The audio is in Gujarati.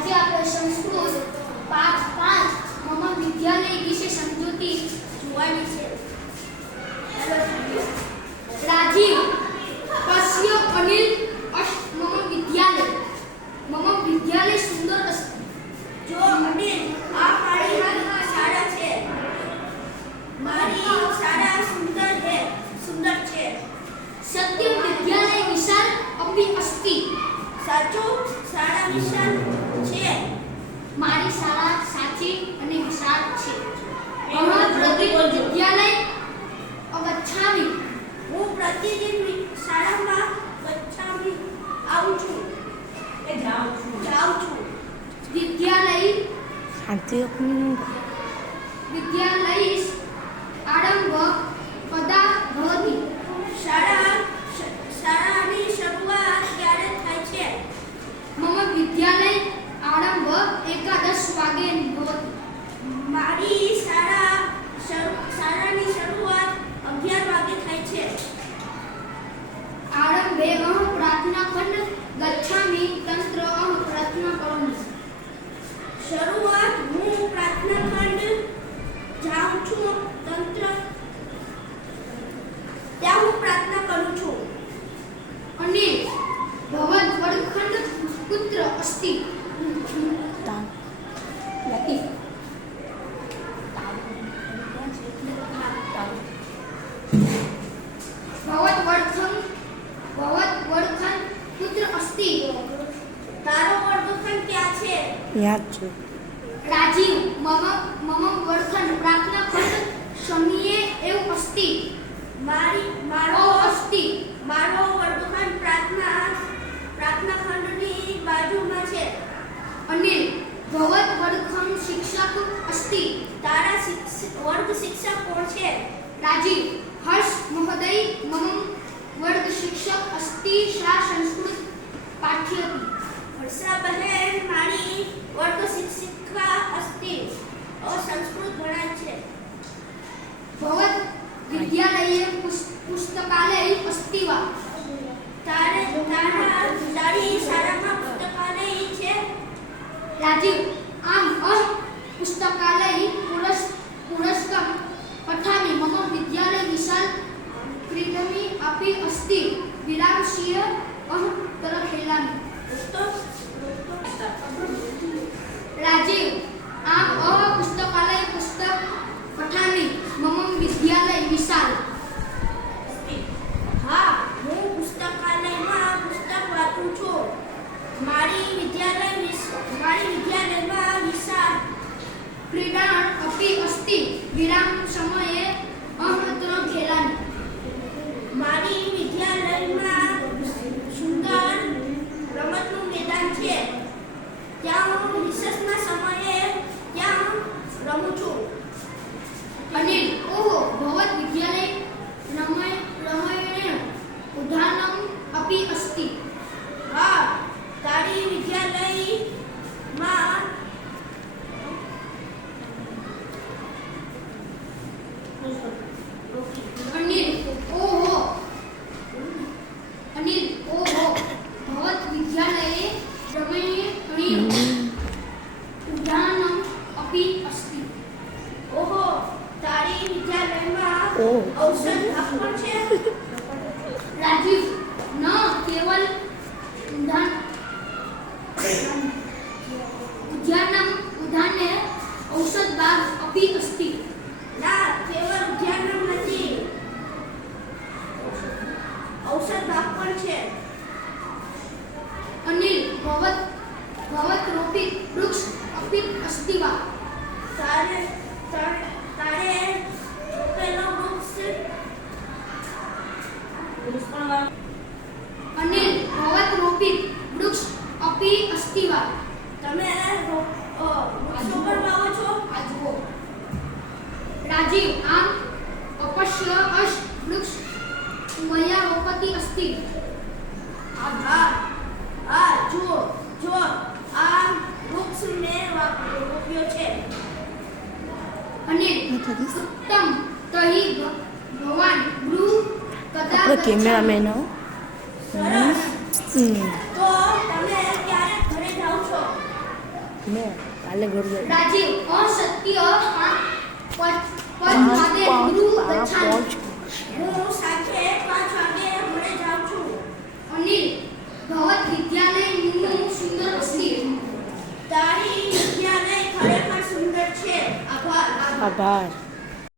આજે આપણે સંસ્કૃત પાઠ 5 મમ વિદ્યાલય વિશે સમજૂતી જોવાની છે. રાજીવ પશ્ય અનિલ મમ વિદ્યાલય સુંદર અસ્તિ. જો અનિલ, આ મારી શાળા છે. મારી શાળા સુંદર છે. સત્યમ વિદ્યાલય વિશાલ અપી અસ્તિ. સાચું, શાળા વિશાળ છે. મારી શાળા સાચી અને વિશાળ છે. અહં પ્રતિ વિદ્યાલય અગચ્છામિ. હું પ્રતિદિન શાળામાં આવું છું. જાઉં છું. વિદ્યાલય આરંભ કદા ભવતિ. શાળાની શરૂઆત ક્યારે થાય છે? મમ વિદ્યાલય આરંભ એકાદશ વાગે ભવતિ. મારી શાળાની શરૂઆત 11 વાગે થાય છે. આરંભે અહં પ્રાર્થના ખંડ ગચ્છામિ તંત્ર અહં પ્રાર્થના કરોમિ. શરૂઆત હું પ્રાર્થના ખંડ જાઉં છું. તંત્ર ત્યાં હું પ્રાર્થના કરું છું. અને ભવદ વર્ગખંડ પુત્ર અસ્તિ. ભવદ વર્ગખંડ પુત્ર અસ્તિ. તારો વર્ગખંડ ક્યાં છે? યાદ છે. રાજીવ મમ વર્ગખંડ પ્રાર્થના ખંડ સમીએ એવ અસ્તિ. મારો અસ્તિ. મારો વર્ગખંડ પ્રાર્થના ખંડની બાજુમાં છે. અનિલ ભવદ વર્ગખંડ શિક્ષક અસ્તિ. તારા વર્ગ શિક્ષક કોણ છે? રાજીવ હર્ષ મહોદય મમ વર્ગ શિક્ષક અસ્તિ. શા સંસ્કૃત પાઠ્યતિ. વર્ષા બહેન મારી વર્ગ શિક્ષિકા અસ્તિ. સંસ્કૃત ભણાય છે. ભવદ વિદ્યાલયે પુસ્તકાલય અસ્તિ વા. તારી શાળામાં પુસ્તકાલય છે? રાજીવ આમ પુસ્તકાલય પુરસ્કમ પઠામિ. મમ વિદ્યાલય વિશાલ ક્રીડમી अपि अस्ति. વિરામશીય તર ખેલામિ. રાજીવ આમ પુસ્તકાલય પુસ્તક પઠામિ. મમ વિદ્યાલય વિશાલ. હા, હું પુસ્તકાલયમાં પુસ્તક વાંચું છું. મારી વિદ્યાલયમાં વિશાળ ક્રીડા अपि अस्ति. વિરામ સમયે અત્ર ખેલામિ. મારી વિદ્યાલયમાં સુંદર રમતનું મેદાન છે. ત્યાં હું રિસેસના સમયે ત્યાં રમું છું. અનિલ ઓહો ભવદ વિદ્યાલય રમણીય ઉદ્યાનમ अपि अस्ति. હા, તારી વિદ્યાલયમાં અનિલ ઓહો ભવદ વિદ્યાલયે રમણીય ઉદ્યાનમ अपि अस्ति. ઓહો, તારી વિદ્યાલયમાં ઔષધ બાગ પણ છે. રાજીવ ન કેવલ ઉદ્યાને ઔષધ બાગ अपि अस्ति. ના, કેવળ ઉદ્યાનમ નથી, ઔષધ બાગ પણ છે. અનિલ ભવદ રોપિત વૃક્ષ अपि अस्ति વા. તારે રોપેલો વૃક્ષ અનિલ ભવદ રોપિત વૃક્ષ अपि अस्ति વા. તમે વૃક્ષો પણ વાવો છો? રાજીવ આમ અપશ્ય અશ વૃક્ષ મયા રોપતિ અસ્તિ. હા, જો આ વૃક્ષ મેં રોપ્યો છે. અનિલ ઉત્તમ તહી ભવાન ગૃહ કદા આપણે કેમેરામેન સરસ. તો તમે ક્યારે ઘરે જાઓ છો? મેં કાલે ઘર ગયો રાજીવ અસત્ય પદ ગુરુ ગચ્છામિ હું સાંજે 5 વાગે ઘરે જાઉં છું. અનિલ ભવત વિદ્યાલયનું સુંદર અસ્તિ તારી વિદ્યાલય ખરેખર સુંદર છે. આભાર. આભાર